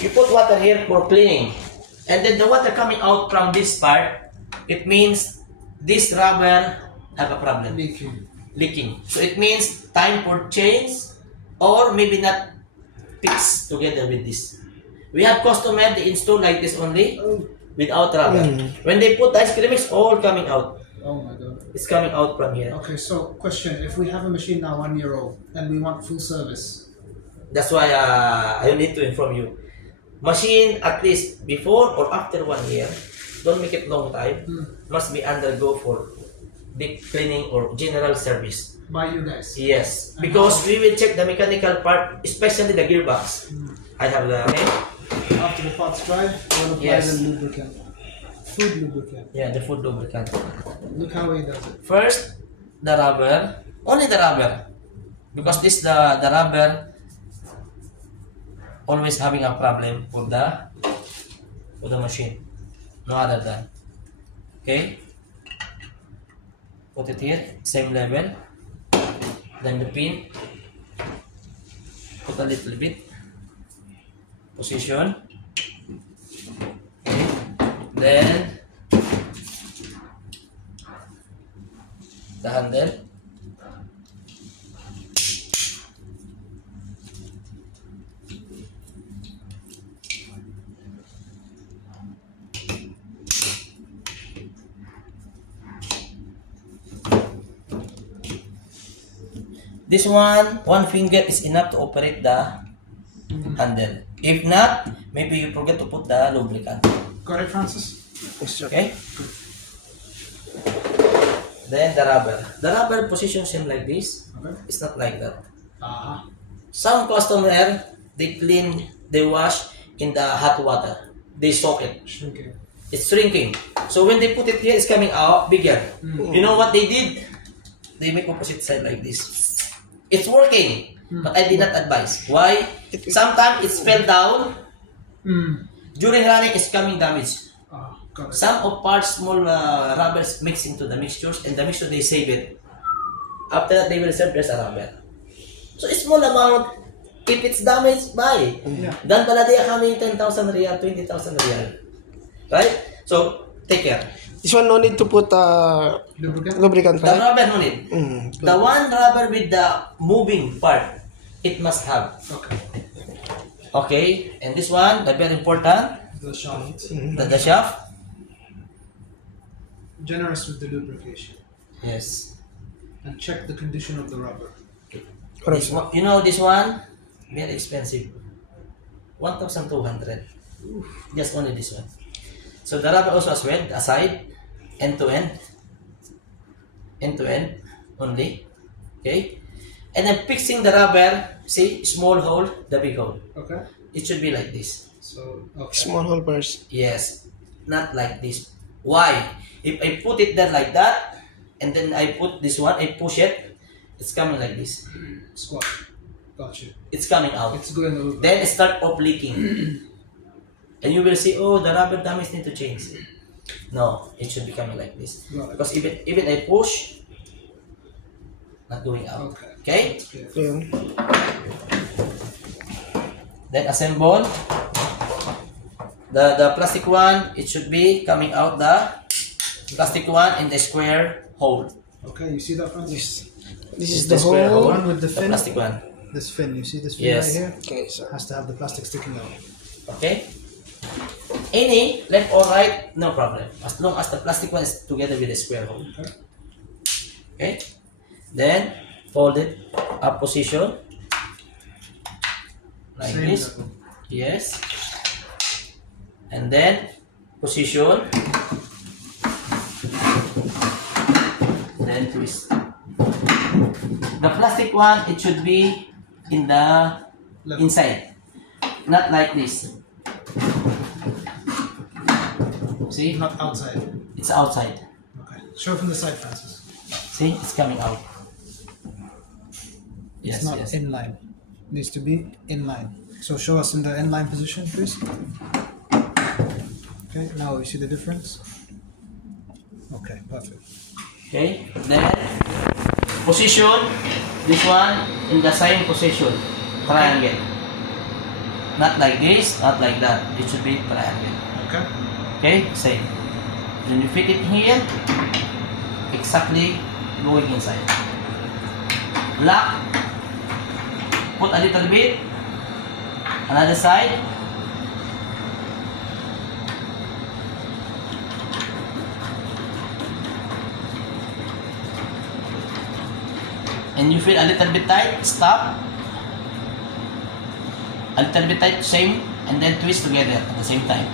if you put water here for cleaning, and then the water coming out from this part, it means this rubber have a problem. Leaking. So it means time for change, or maybe not fixed together with this. We have customer they install like this only without rubber. When they put ice cream, it's all coming out. Oh my god. It's coming out from here. Okay, so question: if we have a machine now 1 year old and we want full service, That's why I need to inform you. Machine at least before or after 1 year, don't make it long time. Must be undergo for deep cleaning or general service. by you guys. Yes, because we will check the mechanical part, especially the gearbox. I have the name. After the parts dry, we'll apply Yes. the lubricant. Food lubricant. Yeah, the food lubricant. Look how he does it. First, the rubber. Only the rubber. Because this the rubber always having a problem with the machine. No other than. Okay? Put it here, same level. Then the pin. Put a little bit. Position. Okay. Then the handle. This one finger is enough to operate the handle. If not, maybe you forget to put the lubricant. Got it, Francis? Okay? Then the rubber. The rubber position same like this. Okay. It's not like that. Uh-huh. Some customer, they clean, they wash in the hot water. They soak it. Shrinking. It's shrinking. So when they put it here, it's coming out bigger. You know what they did? They make opposite side like this. It's working, but I did not advise. Why? Sometimes it's fell down. During running, it's coming damaged. Got it. Some of parts, small rubbers mix into the mixtures, and the mixture they save it. After that, they will serve there's a rubber. So a small amount, if it's damaged, buy. Yeah. Dan pala dia kami 10,000 real, 20,000 real. Right? So, take care. This one no need to put Lubricant? lubricant, The right? rubber no need. The one rubber with the moving part, it must have. Okay. Okay? And this one, the very important, The shaft. the shaft. Generous with the lubrication. Yes. And check the condition of the rubber. Correct, This sir. one, you know this one? Very expensive. 1,200. Just only this one. So the rubber also as well, aside, end to end only. Okay? And then fixing the rubber, see, small hole, the big hole. Okay. It should be like this. So, okay. Small hole first. Yes, not like this. Why? If I put it there like that, and then I put this one, I push it, it's coming like this. Squat. Got you. It's coming out. It's going over. Then it start off leaking. And you will see, oh, the rubber damage need to change. No, it should be coming like this. Got it. Because even I push, not going out. Okay. Okay? That's clear. Yun. Then assemble. The plastic one, it should be coming out the plastic one in the square hole. Okay, you see that, Francis? This is The the square hole. hole. One with the The fin. plastic one. This fin, you see this fin Yes. right here? Okay, sir. Has to have the plastic sticking out. Okay? Any, left or right, no problem. As long as the plastic one is together with the square hole. Okay. Okay? Then, fold it up position. Like Same this. level. Yes. And then, position. Then twist. The plastic one, it should be in the Level. inside. Not like this. See? Not outside. It's outside. Okay. Show from the side, Francis. See? It's coming out. It's Yes, not yes. in line. Needs to be in line. So show us in the in line position, please. Okay, now you see the difference? Okay, perfect. Okay? Then, position this one in the same position. Triangle. Not like this, not like that. It should be triangle. Okay. Okay, same. When you fit it here, exactly going inside. Lock. Put a little bit. Another side. And you feel a little bit tight, stop. A little bit tight, same, and then twist together at the same time.